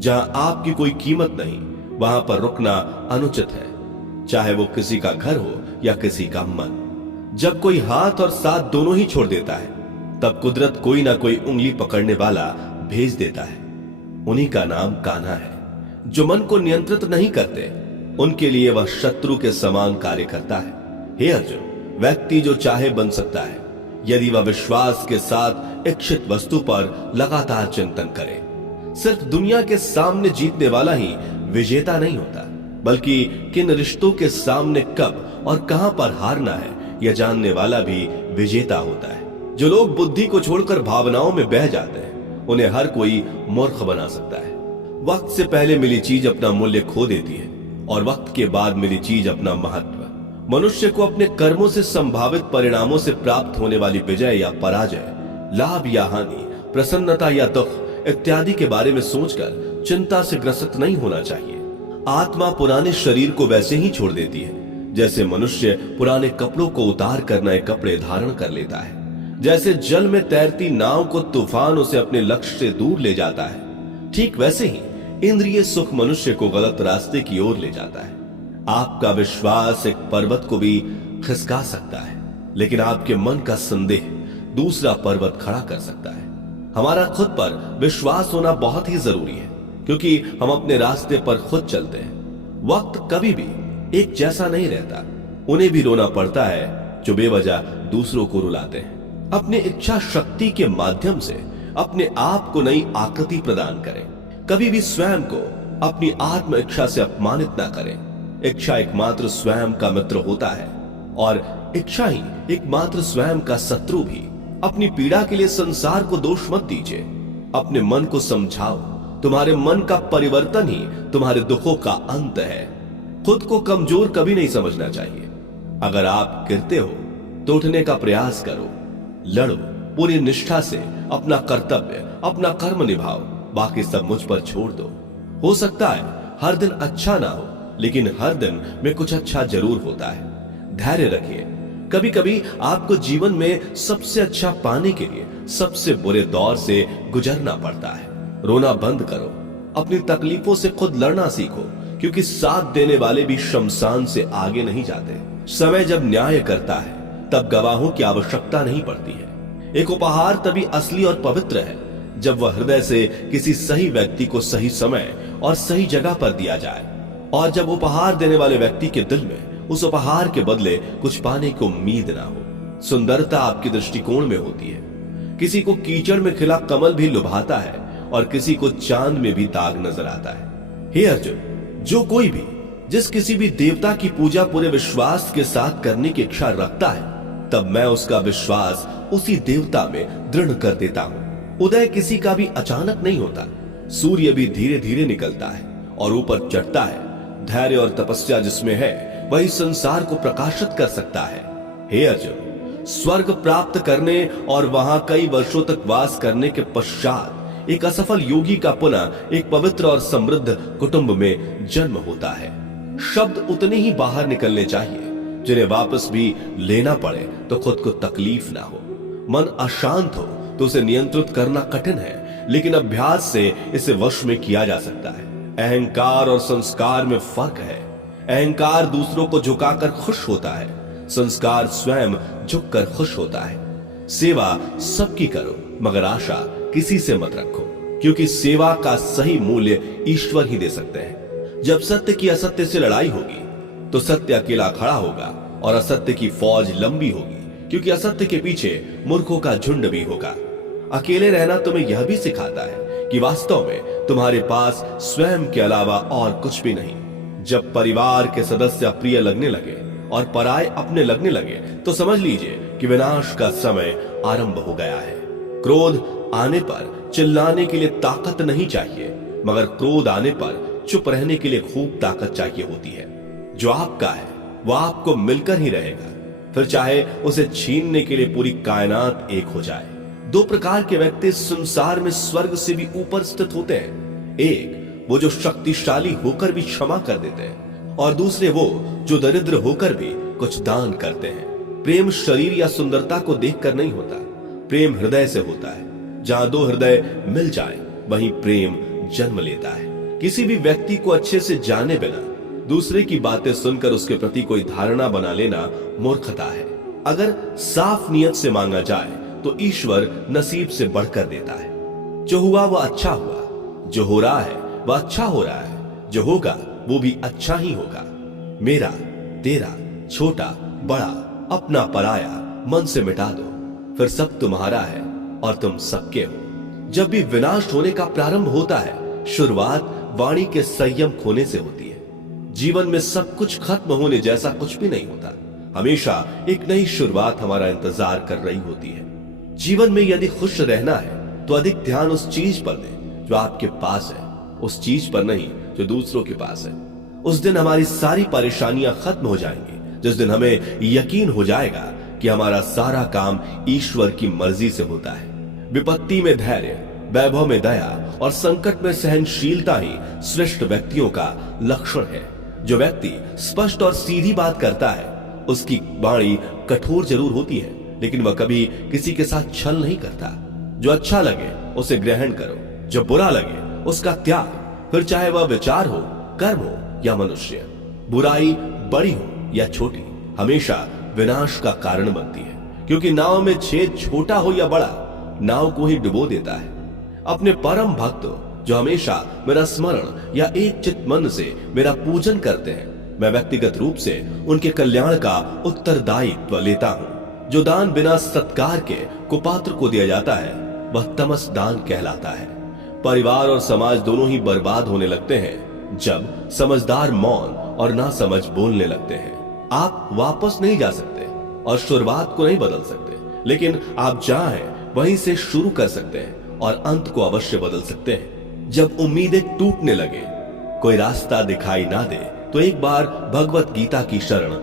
जहां आपकी कोई कीमत नहीं, वहां पर रुकना अनुचित है, चाहे वो किसी का घर हो या किसी का मन। जब कोई हाथ और साथ दोनों ही छोड़ देता है, तब कुदरत कोई ना कोई उंगली पकड़ने वाला भेज देता है। उन्हीं का नाम कान्हा है। जो मन को नियंत्रित नहीं करते, उनके लिए वह शत्रु के समान कार्य करता है। हे अर्जुन, व्यक्ति जो चाहे बन सकता है, यदि वह विश्वास के साथ इच्छित वस्तु पर लगातार चिंतन करे। सिर्फ दुनिया के सामने जीतने वाला ही विजेता नहीं होता, बल्कि किन रिश्तों के सामने कब और कहां पर हारना है, यह जानने वाला भी विजेता होता है। जो लोग बुद्धि को छोड़कर भावनाओं में बह जाते हैं, उन्हें हर कोई मूर्ख बना सकता है। वक्त से पहले मिली चीज अपना मूल्य खो देती है और वक्त के बाद मिली चीज अपना महत्व। मनुष्य को अपने कर्मों से संभावित परिणामों से प्राप्त होने वाली विजय या पराजय, लाभ या हानि, प्रसन्नता या दुख इत्यादि के बारे में सोचकर चिंता से ग्रसित नहीं होना चाहिए। आत्मा पुराने शरीर को वैसे ही छोड़ देती है जैसे मनुष्य पुराने कपड़ों को उतार कर नए कपड़े धारण कर लेता है। जैसे जल में तैरती नाव को तूफान उसे अपने लक्ष्य से दूर ले जाता है, ठीक वैसे ही इंद्रिय सुख मनुष्य को गलत रास्ते की ओर ले जाता है। आपका विश्वास एक पर्वत को भी खिसका सकता है, लेकिन आपके मन का संदेह दूसरा पर्वत खड़ा कर सकता है। हमारा खुद पर विश्वास होना बहुत ही जरूरी है, क्योंकि हम अपने रास्ते पर खुद चलते हैं। वक्त कभी भी एक जैसा नहीं रहता। उन्हें भी रोना पड़ता है जो बेवजह दूसरों को रुलाते हैं। अपने इच्छा शक्ति के माध्यम से अपने आप को नई आकृति प्रदान करें। कभी भी स्वयं को अपनी आत्म इच्छा से अपमानित ना करें। इच्छा एकमात्र स्वयं का मित्र होता है और इच्छा ही एकमात्र स्वयं का शत्रु भी। अपनी पीड़ा के लिए संसार को दोष मत दीजिए। अपने मन को समझाओ। तुम्हारे मन का परिवर्तन ही तुम्हारे दुखों का अंत है। खुद को कमजोर कभी नहीं समझना चाहिए। अगर आप गिरते हो तो उठने का प्रयास करो, लड़ो, पूरी निष्ठा से अपना कर्तव्य, अपना कर्म निभाओ। बाकी सब मुझ पर छोड़ दो। हो सकता है हर दिन अच्छा ना हो, लेकिन हर दिन में कुछ अच्छा जरूर होता है। धैर्य रखिए। कभी कभी आपको जीवन में सबसे अच्छा पाने के लिए सबसे बुरे दौर से गुजरना पड़ता है। रोना बंद करो। अपनी तकलीफों से खुद लड़ना सीखो, क्योंकि साथ देने वाले भी शमशान से आगे नहीं जाते। समय जब न्याय करता है, तब गवाहों की आवश्यकता नहीं पड़ती है। एक उपहार तभी असली और पवित्र है जब वह हृदय से किसी सही व्यक्ति को सही समय और सही जगह पर दिया जाए, और जब उपहार देने वाले व्यक्ति के दिल में उस उपहार के बदले कुछ पाने की उम्मीद ना हो। सुंदरता आपके दृष्टिकोण में होती है। किसी को कीचड़ में खिला कमल भी लुभाता है और किसी को चांद में भी दाग नजर आता है। हे अर्जुन, जो कोई भी जिस किसी भी देवता की पूजा पूरे विश्वास के साथ करने की इच्छा रखता है, तब मैं उसका विश्वास उसी देवता में दृढ़ कर देता हूं। उदय किसी का भी अचानक नहीं होता। सूर्य भी धीरे धीरे निकलता है और ऊपर चढ़ता है। धैर्य और तपस्या जिसमें है, वही संसार को प्रकाशित कर सकता है। हे अर्जुन, स्वर्ग प्राप्त करने और वहां कई वर्षों तक वास करने के पश्चात एक असफल योगी का पुनः एक पवित्र और समृद्ध कुटुंब में जन्म होता है। शब्द उतने ही बाहर निकलने चाहिए जिन्हें वापस भी लेना पड़े तो खुद को तकलीफ ना हो। मन अशांत हो तो उसे नियंत्रित करना कठिन है, लेकिन अभ्यास से इसे वश में किया जा सकता है। अहंकार और संस्कार में फर्क है। अहंकार दूसरों को झुकाकर खुश होता है, संस्कार स्वयं झुककर खुश होता है। सेवा सबकी करो, मगर आशा किसी से मत रखो, क्योंकि सेवा का सही मूल्य ईश्वर ही दे सकते हैं। जब सत्य की असत्य से लड़ाई होगी तो सत्य अकेला खड़ा होगा और असत्य की फौज लंबी होगी, क्योंकि असत्य के पीछे मूर्खों का झुंड भी होगा। अकेले रहना तुम्हें यह भी सिखाता है कि वास्तव में तुम्हारे पास स्वयं के अलावा और कुछ भी नहीं। जब परिवार के सदस्य अप्रिय लगने लगे और पराये अपने लगने लगे, तो समझ लीजिए कि विनाश का समय आरंभ हो गया है। क्रोध आने पर चिल्लाने के लिए ताकत नहीं चाहिए, मगर क्रोध आने पर चुप रहने के लिए खूब ताकत चाहिए होती है। जो आपका है वह आपको मिलकर ही रहेगा, फिर चाहे उसे छीनने के लिए पूरी कायनात एक हो जाए। दो प्रकार के व्यक्ति संसार में स्वर्ग से भी ऊपर स्थित होते हैं। एक वो जो शक्तिशाली होकर भी क्षमा कर देते हैं, और दूसरे वो जो दरिद्र होकर भी कुछ दान करते हैं। प्रेम शरीर या सुंदरता को देखकर नहीं होता, प्रेम हृदय से होता है। जहां दो हृदय मिल जाए वहीं प्रेम जन्म लेता है। किसी भी व्यक्ति को अच्छे से जाने बिना दूसरे की बातें सुनकर उसके प्रति कोई धारणा बना लेना मूर्खता है। अगर साफ नियत से मांगा जाए तो ईश्वर नसीब से बढ़कर देता है। जो हुआ वह अच्छा हुआ, जो हो रहा है वह अच्छा हो रहा है, जो होगा वो भी अच्छा ही होगा। मेरा, तेरा, छोटा, बड़ा, अपना, पराया मन से मिटा दो, फिर सब तुम्हारा है और तुम सबके हो। जब भी विनाश होने का प्रारंभ होता है, शुरुआत वाणी के संयम खोने से होती है। जीवन में सब कुछ खत्म होने जैसा कुछ भी नहीं होता। हमेशा एक नई शुरुआत हमारा इंतजार कर रही होती है। जीवन में यदि खुश रहना है तो अधिक ध्यान उस चीज पर दें जो आपके पास है, उस चीज पर नहीं जो दूसरों के पास है। उस दिन हमारी सारी परेशानियां खत्म हो जाएंगी, जिस दिन हमें यकीन हो जाएगा कि हमारा सारा काम ईश्वर की मर्जी से होता है। विपत्ति में धैर्य, वैभव में दया और संकट में सहनशीलता ही श्रेष्ठ व्यक्तियों का लक्षण है। जो व्यक्ति स्पष्ट और सीधी बात करता है, उसकी वाणी कठोर जरूर होती है, लेकिन वह कभी किसी के साथ छल नहीं करता। जो अच्छा लगे उसे ग्रहण करो, जो बुरा लगे उसका त्याग, फिर चाहे वह विचार हो, कर्म हो या मनुष्य। बुराई बड़ी हो या छोटी हमेशा विनाश का कारण बनती है, क्योंकि नाव में छेद छोटा हो या बड़ा, नाव को ही डुबो देता है। अपने परम भक्तों जो हमेशा मेरा स्मरण या एक चित्त मन से मेरा पूजन करते हैं, मैं व्यक्तिगत रूप से उनके कल्याण का उत्तरदायित्व लेता हूं। जो दान बिना सत्कार के कुपात्र को दिया जाता है वह तमस दान कहलाता है। परिवार और समाज दोनों ही बर्बाद होने लगते हैं जब समझदार मौन और ना समझ बोलने लगते हैं। आप वापस नहीं जा सकते और शुरुआत को नहीं बदल सकते, लेकिन आप चाहें वहीं से शुरू कर सकते हैं और अंत को अवश्य बदल सकते हैं। जब उम्मीदें टूटने लगे, कोई रास्ता दिखाई ना दे, तो एक बार भगवत गीता की शरण